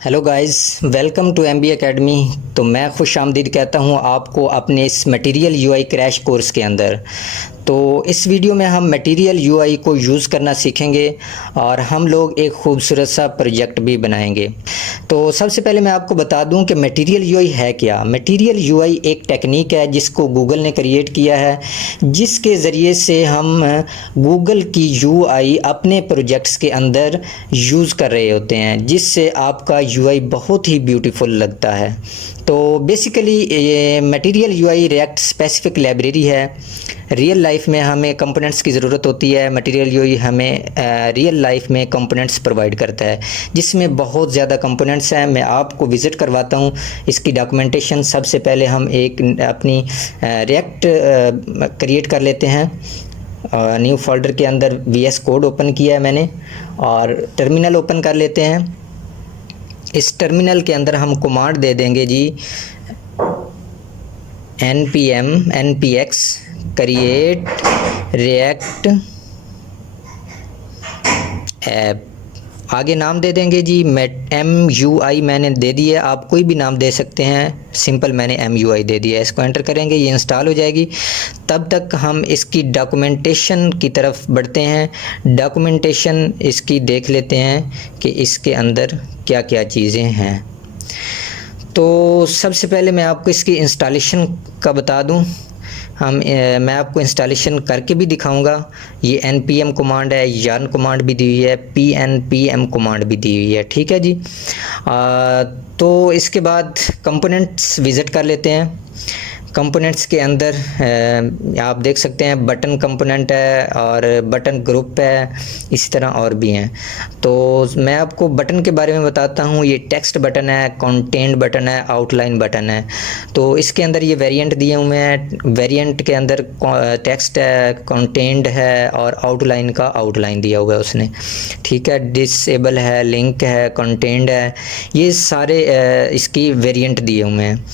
Hello guys, welcome to MB academy. तो मैं खुश आमदीद कहता हूं आपको अपने इस मटेरियल यूआई क्रैश कोर्स के अंदर। तो इस वीडियो में हम मटेरियल यूआई को यूज़ करना सीखेंगे और हम लोग एक खूबसूरत सा प्रोजेक्ट भी बनाएंगे। तो सबसे पहले मैं आपको बता दूं कि मटेरियल यूआई है क्या। मटेरियल यूआई एक टेक्निक है जिसको गूगल ने क्रिएट किया है, जिसके ज़रिए से हम गूगल की यूआई अपने प्रोजेक्ट्स के अंदर यूज़ कर रहे होते हैं, जिससे आपका यूआई बहुत ही ब्यूटीफुल लगता है। तो बेसिकली ये material UI react specific library है। रियल लाइफ में हमें कंपोनेंट्स की ज़रूरत होती है, मटेरियल यूआई हमें रियल लाइफ में कंपोनेंट्स प्रोवाइड करता है, जिसमें बहुत ज़्यादा कंपोनेंट्स हैं। मैं आपको विज़िट करवाता हूँ इसकी डॉक्यूमेंटेशन। सबसे पहले हम एक अपनी रिएक्ट क्रिएट कर लेते हैं। न्यू फोल्डर के अंदर VS कोड ओपन किया है मैंने और टर्मिनल ओपन कर लेते हैं। इस टर्मिनल के अंदर हम कमांड दे देंगे जी npm/npx क्रिएट रिएक्ट ऐप। आगे नाम दे देंगे जी MUI मैंने दे दिया, आप कोई भी नाम दे सकते हैं, सिंपल मैंने MUI दे दिया। इसको एंटर करेंगे, ये इंस्टॉल हो जाएगी। तब तक हम इसकी डॉक्यूमेंटेशन की तरफ बढ़ते हैं। डॉक्यूमेंटेशन इसकी देख लेते हैं कि इसके अंदर क्या क्या चीज़ें हैं। तो सबसे पहले मैं आपको इसकी इंस्टॉलेशन का बता दूं। मैं आपको इंस्टॉलेशन करके भी दिखाऊंगा। ये npm कमांड है, yarn कमांड भी दी हुई है, pnpm कमांड भी दी हुई है, ठीक है जी। तो इसके बाद कंपोनेंट्स विज़िट कर लेते हैं। कंपोनेंट्स के अंदर आप देख सकते हैं बटन कंपोनेंट है और बटन ग्रुप है, इसी तरह और भी हैं। तो मैं आपको बटन के बारे में बताता हूँ। ये टेक्स्ट बटन है, कंटेंट बटन है, आउटलाइन बटन है। तो इसके अंदर ये वेरिएंट दिए हुए हैं। वेरिएंट के अंदर टेक्स्ट है, कंटेंट है और आउटलाइन का आउटलाइन दिया हुआ है उसने, ठीक है। डिसेबल है, लिंक है, कंटेंट है, ये सारे इसकी वेरिएंट दिए हुए हैं।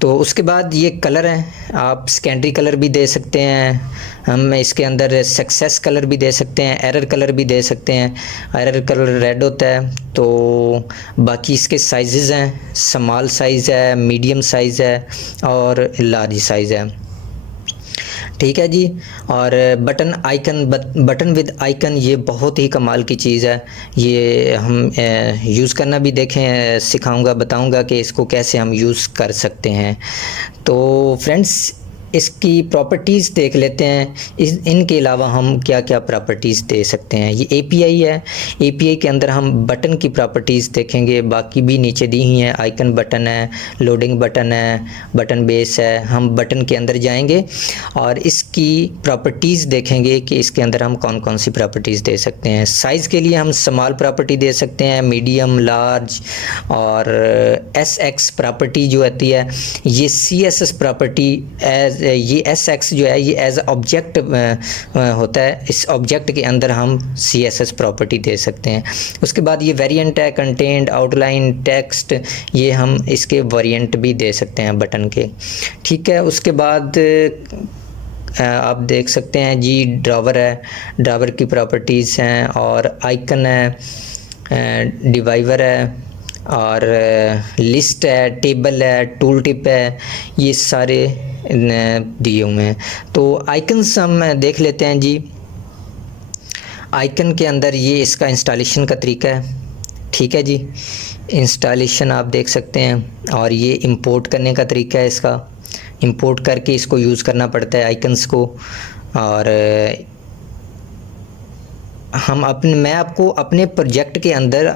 तो उसके बाद ये कलर है, आप सेकेंडरी कलर भी दे सकते हैं, हम इसके अंदर सक्सेस कलर भी दे सकते हैं, एरर कलर भी दे सकते हैं। एरर कलर रेड होता है। तो बाकी इसके साइज़ हैं, स्मॉल साइज़ है, मीडियम साइज़ है और लार्ज साइज़ है, ठीक है जी। और button icon, button with icon, ये बहुत ही कमाल की चीज़ है। ये हम यूज़ करना भी देखें, सिखाऊंगा, बताऊंगा कि इसको कैसे हम यूज़ कर सकते हैं। तो फ्रेंड्स, इसकी प्रॉपर्टीज़ देख लेते हैं। इनके अलावा हम क्या क्या प्रॉपर्टीज़ दे सकते हैं। ये API है, API के अंदर हम बटन की प्रॉपर्टीज़ देखेंगे, बाकी भी नीचे दी हुई हैं। आइकन बटन है, लोडिंग बटन है, बटन बेस है। हम बटन के अंदर जाएंगे और इसकी प्रॉपर्टीज़ देखेंगे कि इसके अंदर हम कौन कौन सी प्रॉपर्टीज़ दे सकते हैं। साइज़ के लिए हम स्मॉल प्रॉपर्टी दे सकते हैं, मीडियम, लार्ज और SX प्रॉपर्टी जो आती है, ये CSS प्रॉपर्टी ये SX जो है ये एज ऑब्जेक्ट होता है। इस ऑब्जेक्ट के अंदर हम CSS प्रॉपर्टी दे सकते हैं। उसके बाद ये वेरिएंट है, कंटेंट, आउटलाइन, टेक्स्ट, ये हम इसके वेरिएंट भी दे सकते हैं बटन के, ठीक है। उसके बाद आप देख सकते हैं जी ड्रावर है, ड्रावर की प्रॉपर्टीज़ हैं और आइकन है, डिवाइवर है और लिस्ट है, टेबल है, टूल टिप है, ये सारे दिए हुए हैं। तो आइकन्स हम देख लेते हैं जी। आइकन के अंदर ये इसका इंस्टॉलेशन का तरीका है, ठीक है जी। इंस्टॉलेशन आप देख सकते हैं और ये इंपोर्ट करने का तरीका है इसका। इंपोर्ट करके इसको यूज़ करना पड़ता है आइकन्स को। और मैं आपको अपने प्रोजेक्ट के अंदर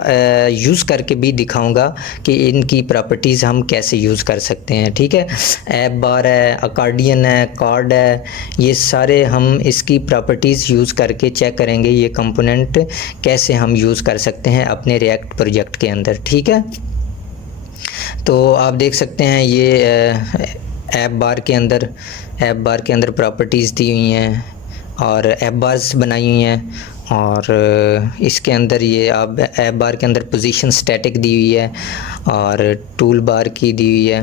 यूज़ करके भी दिखाऊंगा कि इनकी प्रॉपर्टीज़ हम कैसे यूज़ कर सकते हैं, ठीक है। ऐप बार है, अकॉर्डियन है, कार्ड है, ये सारे हम इसकी प्रॉपर्टीज़ यूज़ करके चेक करेंगे ये कंपोनेंट कैसे हम यूज़ कर सकते हैं अपने रिएक्ट प्रोजेक्ट के अंदर, ठीक है। तो आप देख सकते हैं ये ऐप बार के अंदर प्रॉपर्टीज़ दी हुई हैं और ऐप बार्स बनाई हुई हैं। और इसके अंदर ये आप ऐप बार के अंदर पोजीशन स्टैटिक दी हुई है और टूल बार की दी हुई है।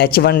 H1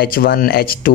H1, H2,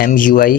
MUI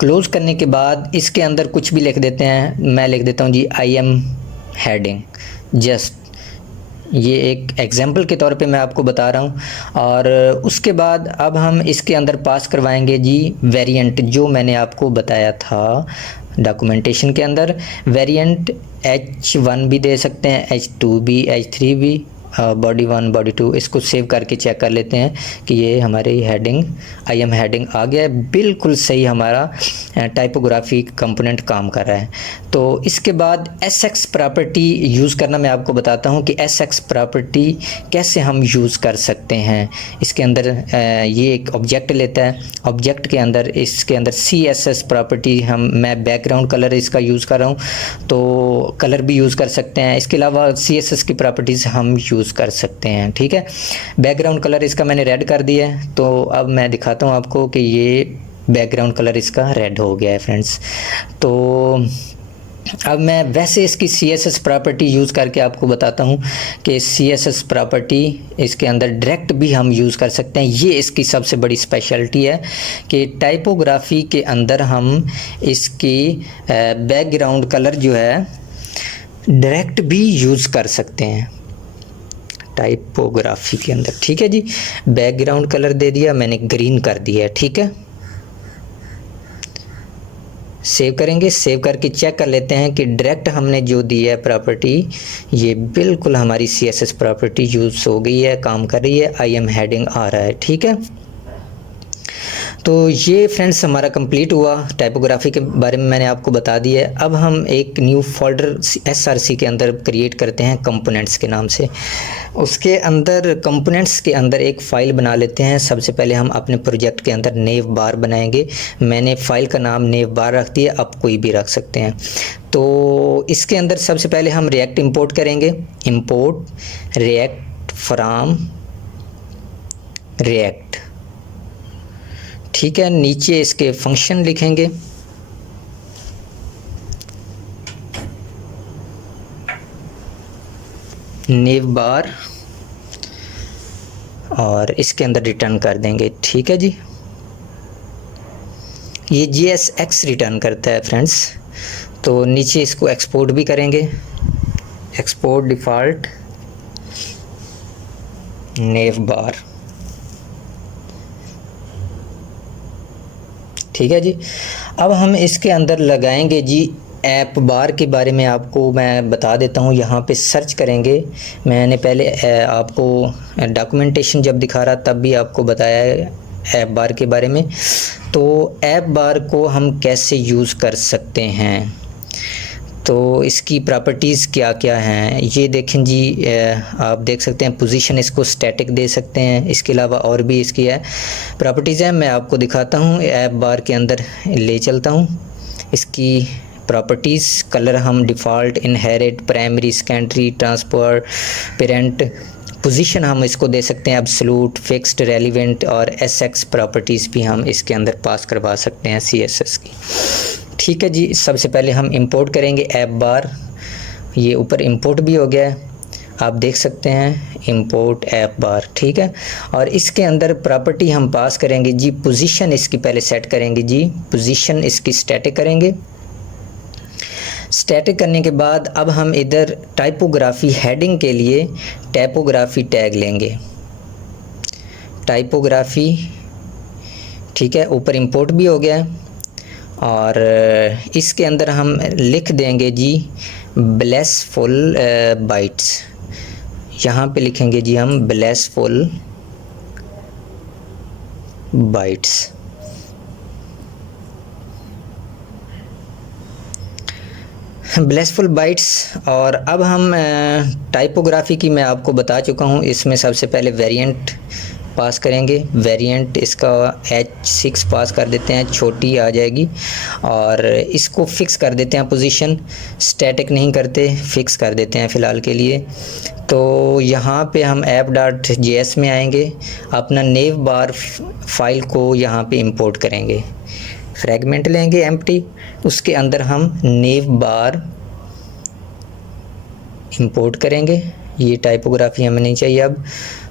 close करने के बाद इसके अंदर कुछ भी लिख देते हैं, मैं लिख देता हूँ जी आई एम हेडिंग, जस्ट ये एक एग्जाम्पल के तौर पे मैं आपको बता रहा हूँ। और उसके बाद अब हम इसके अंदर पास करवाएंगे जी वेरिएंट, जो मैंने आपको बताया था डॉक्यूमेंटेशन के अंदर। वेरिएंट H1 भी दे सकते हैं, H2 भी, H3 भी, बॉडी 1 बॉडी 2। इसको सेव करके चेक कर लेते हैं कि ये हमारी हेडिंग आई एम हेडिंग आ गया है, बिल्कुल सही हमारा टाइपोग्राफी कंपोनेंट काम कर रहा है। तो इसके बाद SX प्रॉपर्टी यूज़ करना मैं आपको बताता हूँ कि SX प्रॉपर्टी कैसे हम यूज़ कर सकते हैं। इसके अंदर ये एक ऑब्जेक्ट लेता है, ऑब्जेक्ट के अंदर इसके अंदर CSS प्रॉपर्टी मैं बैकग्राउंड कलर इसका यूज़ कर रहा हूँ, तो कलर भी यूज़ कर सकते हैं। इसके अलावा CSS की प्रॉपर्टीज़ हम यूज़ कर सकते हैं, ठीक है। बैकग्राउंड कलर इसका मैंने रेड कर दिया है, तो अब मैं दिखाता हूँ आपको कि ये बैकग्राउंड कलर इसका रेड हो गया है फ्रेंड्स। तो अब मैं वैसे इसकी CSS प्रॉपर्टी यूज़ करके आपको बताता हूँ कि CSS प्रॉपर्टी इसके अंदर डायरेक्ट भी हम यूज़ कर सकते हैं। ये इसकी सबसे बड़ी स्पेशलिटी है कि टाइपोग्राफी के अंदर हम इसकी बैकग्राउंड कलर जो है डायरेक्ट भी यूज़ कर सकते हैं टाइपोग्राफी के अंदर, ठीक है जी। बैकग्राउंड कलर दे दिया मैंने, ग्रीन कर दिया है, ठीक है। सेव करेंगे, सेव करके चेक कर लेते हैं कि डायरेक्ट हमने जो दिया है प्रॉपर्टी ये बिल्कुल हमारी CSS प्रॉपर्टी यूज़ हो गई है, काम कर रही है, आई एम हेडिंग आ रहा है, ठीक है। तो ये फ्रेंड्स हमारा कंप्लीट हुआ, टाइपोग्राफी के बारे में मैंने आपको बता दिया है। अब हम एक न्यू फोल्डर SRC के अंदर क्रिएट करते हैं कंपोनेंट्स के नाम से। उसके अंदर कंपोनेंट्स के अंदर एक फ़ाइल बना लेते हैं। सबसे पहले हम अपने प्रोजेक्ट के अंदर नेव बार बनाएंगे। मैंने फ़ाइल का नाम नेव बार रख दिया, आप कोई भी रख सकते हैं। तो इसके अंदर सबसे पहले हम रिएक्ट इंपोर्ट करेंगे, इंपोर्ट रिएक्ट फ्रॉम रिएक्ट, ठीक है। नीचे इसके फंक्शन लिखेंगे, नेव बार, और इसके अंदर रिटर्न कर देंगे, ठीक है जी। ये JSX रिटर्न करता है फ्रेंड्स। तो नीचे इसको एक्सपोर्ट भी करेंगे, एक्सपोर्ट डिफ़ॉल्ट नेव बार, ठीक है जी। अब हम इसके अंदर लगाएंगे जी ऐप बार के बारे में आपको मैं बता देता हूँ। यहाँ पे सर्च करेंगे, मैंने पहले आपको डॉक्यूमेंटेशन जब दिखा रहा तब भी आपको बताया है ऐप बार के बारे में। तो ऐप बार को हम कैसे यूज़ कर सकते हैं, तो इसकी प्रॉपर्टीज़ क्या क्या हैं ये देखें जी। आप देख सकते हैं पोजीशन इसको स्टैटिक दे सकते हैं, इसके अलावा और भी इसकी है प्रॉपर्टीज़ है, मैं आपको दिखाता हूँ। ऐप बार के अंदर ले चलता हूँ इसकी प्रॉपर्टीज़। कलर हम default, inherit, primary, secondary, transfer, parent, position हम इसको दे सकते हैं एब्सोल्यूट, फिक्स्ड, रेलिवेंट, और SX प्रॉपर्टीज़ भी हम इसके अंदर पास करवा सकते हैं CSS की, ठीक है जी। सबसे पहले हम इंपोर्ट करेंगे ऐप बार, ये ऊपर इंपोर्ट भी हो गया है, आप देख सकते हैं इंपोर्ट ऐप बार, ठीक है। और इसके अंदर प्रॉपर्टी हम पास करेंगे जी, पोजीशन इसकी पहले सेट करेंगे जी, पोजीशन इसकी स्टैटिक करेंगे। स्टैटिक करने के बाद अब हम इधर टाइपोग्राफी हेडिंग के लिए टाइपोग्राफी टैग लेंगे, टाइपोग्राफी, ठीक है। ऊपर इंपोर्ट भी हो गया है, और इसके अंदर हम लिख देंगे जी ब्लेसफुल बाइट्स, यहाँ पे लिखेंगे जी हम ब्लेसफुल बाइट्स, ब्लेसफुल बाइट्स। और अब हम टाइपोग्राफी की मैं आपको बता चुका हूँ, इसमें सबसे पहले वेरिएंट पास करेंगे, वेरिएंट इसका H6 पास कर देते हैं, छोटी आ जाएगी, और इसको फिक्स कर देते हैं पोजीशन, स्टैटिक नहीं करते, फिक्स कर देते हैं फ़िलहाल के लिए। तो यहाँ पे हम app.js में आएंगे, अपना नेव बार फाइल को यहाँ पे इंपोर्ट करेंगे, फ्रैगमेंट लेंगे एम्प्टी, उसके अंदर हम नेव बार इंपोर्ट करेंगे। ये टाइपोग्राफी हमें नहीं चाहिए अब,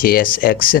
JSX.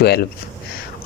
12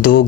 2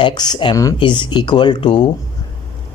XM =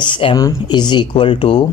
SM =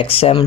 XM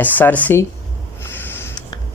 SRC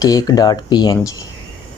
/cake.png،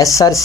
SRC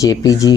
JPG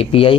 API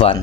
1.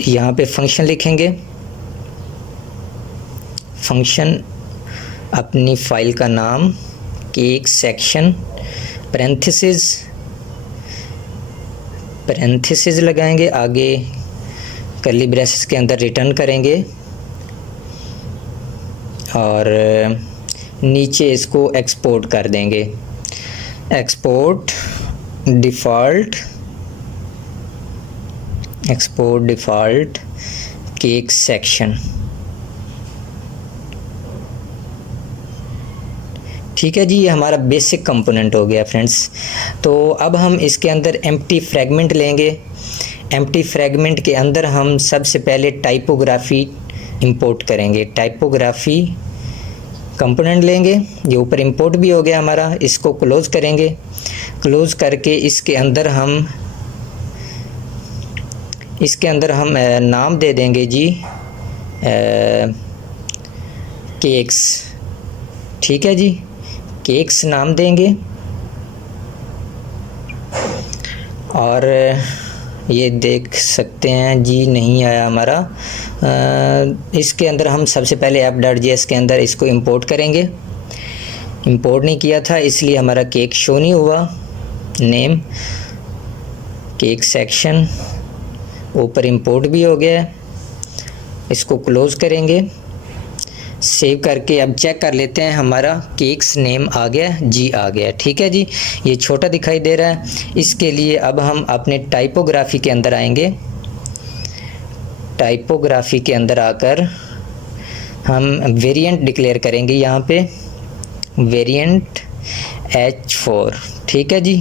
यहाँ पे फंक्शन लिखेंगे, फंक्शन अपनी फ़ाइल का नाम केक सेक्शन पैरेंथेसिस लगाएंगे, आगे कर्ली ब्रेसेस के अंदर रिटर्न करेंगे और नीचे इसको एक्सपोर्ट कर देंगे, एक्सपोर्ट डिफ़ॉल्ट केक सेक्शन। ठीक है जी, ये हमारा बेसिक कंपोनेंट हो गया फ्रेंड्स। तो अब हम इसके अंदर एम्प्टी फ्रैगमेंट लेंगे। एम्प्टी फ्रैगमेंट के अंदर हम सबसे पहले टाइपोग्राफी इंपोर्ट करेंगे। टाइपोग्राफी कंपोनेंट लेंगे, ये ऊपर इंपोर्ट भी हो गया हमारा। इसको क्लोज करेंगे, क्लोज करके इसके अंदर हम नाम दे देंगे जी केक्स। ठीक है जी, केक्स नाम देंगे और ये देख सकते हैं जी नहीं आया हमारा। इसके अंदर हम सबसे पहले app.js के अंदर इसको इंपोर्ट करेंगे। इंपोर्ट नहीं किया था इसलिए हमारा केक शो नहीं हुआ। नेम केक सेक्शन ऊपर इंपोर्ट भी हो गया है, इसको क्लोज करेंगे, सेव करके अब चेक कर लेते हैं हमारा केक्स नेम आ गया जी, आ गया। ठीक है जी, ये छोटा दिखाई दे रहा है। इसके लिए अब हम अपने टाइपोग्राफी के अंदर आएंगे। टाइपोग्राफी के अंदर आकर हम वेरिएंट डिक्लेयर करेंगे, यहाँ पे वेरिएंट H4। ठीक है जी,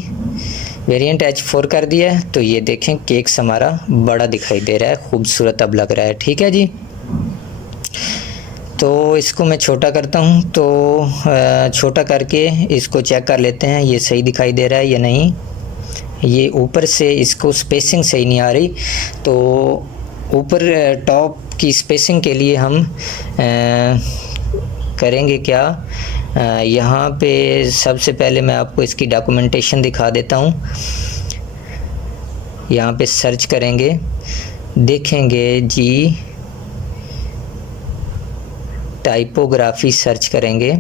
वेरिएंट H4 कर दिया है। तो ये देखें केक्स हमारा बड़ा दिखाई दे रहा है, खूबसूरत अब लग रहा है। ठीक है जी, तो इसको मैं छोटा करता हूँ। तो छोटा करके इसको चेक कर लेते हैं ये सही दिखाई दे रहा है या नहीं। ये ऊपर से इसको स्पेसिंग सही नहीं आ रही, तो ऊपर टॉप की स्पेसिंग के लिए हम करेंगे क्या, यहाँ पे सबसे पहले मैं आपको इसकी डॉक्यूमेंटेशन दिखा देता हूँ। यहाँ पे सर्च करेंगे, देखेंगे जी टाइपोग्राफी सर्च करेंगे।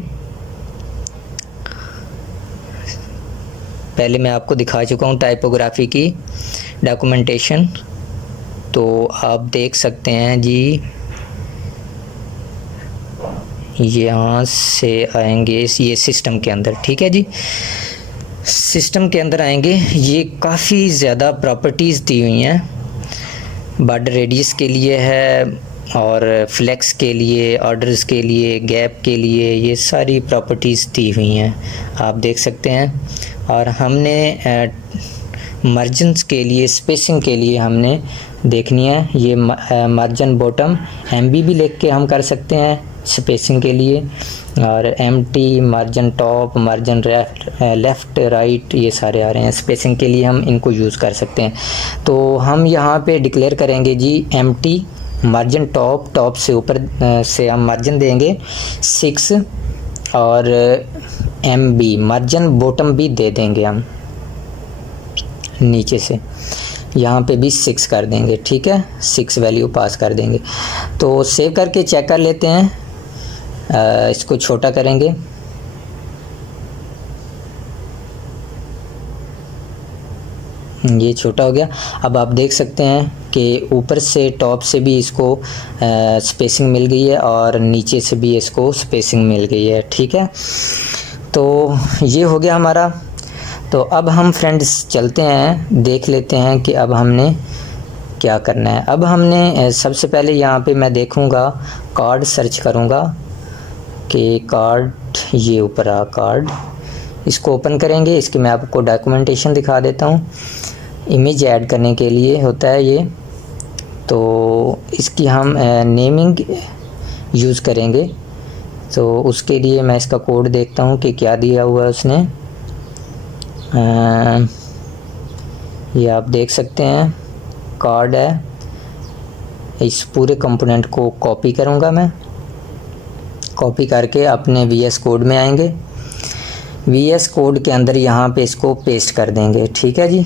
पहले मैं आपको दिखा चुका हूँ टाइपोग्राफी की डॉक्यूमेंटेशन, तो आप देख सकते हैं जी। यहाँ से आएंगे ये सिस्टम के अंदर। ठीक है जी, सिस्टम के अंदर आएंगे, ये काफ़ी ज़्यादा प्रॉपर्टीज़ दी हुई हैं। बॉर्डर रेडियस के लिए है और फ्लेक्स के लिए, ऑर्डर्स के लिए, गैप के लिए, ये सारी प्रॉपर्टीज़ दी हुई हैं, आप देख सकते हैं। और हमने मार्जिनस के लिए, स्पेसिंग के लिए हमने देखनी है ये मार्जिन बॉटम MB भी लिख के हम कर सकते हैं स्पेसिंग के लिए, और MT, margin top, margin left right, ये सारे आ रहे हैं स्पेसिंग के लिए, हम इनको यूज़ कर सकते हैं। तो हम यहाँ पे डिक्लेयर करेंगे जी MT मार्जिन टॉप से ऊपर से हम मार्जिन देंगे 6 और MB मार्जिन बॉटम भी दे देंगे हम नीचे से, यहाँ पे भी 6 कर देंगे। ठीक है, 6 वैल्यू पास कर देंगे। तो सेव करके चेक कर लेते हैं, इसको छोटा करेंगे, ये छोटा हो गया। अब आप देख सकते हैं कि ऊपर से टॉप से भी इसको स्पेसिंग मिल गई है और नीचे से भी इसको स्पेसिंग मिल गई है। ठीक है, तो ये हो गया हमारा। तो अब हम फ्रेंड्स चलते हैं, देख लेते हैं कि अब हमने क्या करना है। अब हमने सबसे पहले यहाँ पे मैं देखूँगा, कार्ड सर्च करूँगा कि कार्ड, ये ऊपर आ कार्ड, इसको ओपन करेंगे। इसकी मैं आपको डॉक्यूमेंटेशन दिखा देता हूँ। इमेज ऐड करने के लिए होता है ये, तो इसकी हम नेमिंग यूज़ करेंगे। तो उसके लिए मैं इसका कोड देखता हूँ कि क्या दिया हुआ है उसने। ये आप देख सकते हैं कार्ड है। इस पूरे कंपोनेंट को कॉपी करूँगा मैं, कॉपी करके अपने VS कोड में आएंगे। VS कोड के अंदर यहाँ पे इसको पेस्ट कर देंगे। ठीक है जी,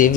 div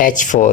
H4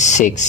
6.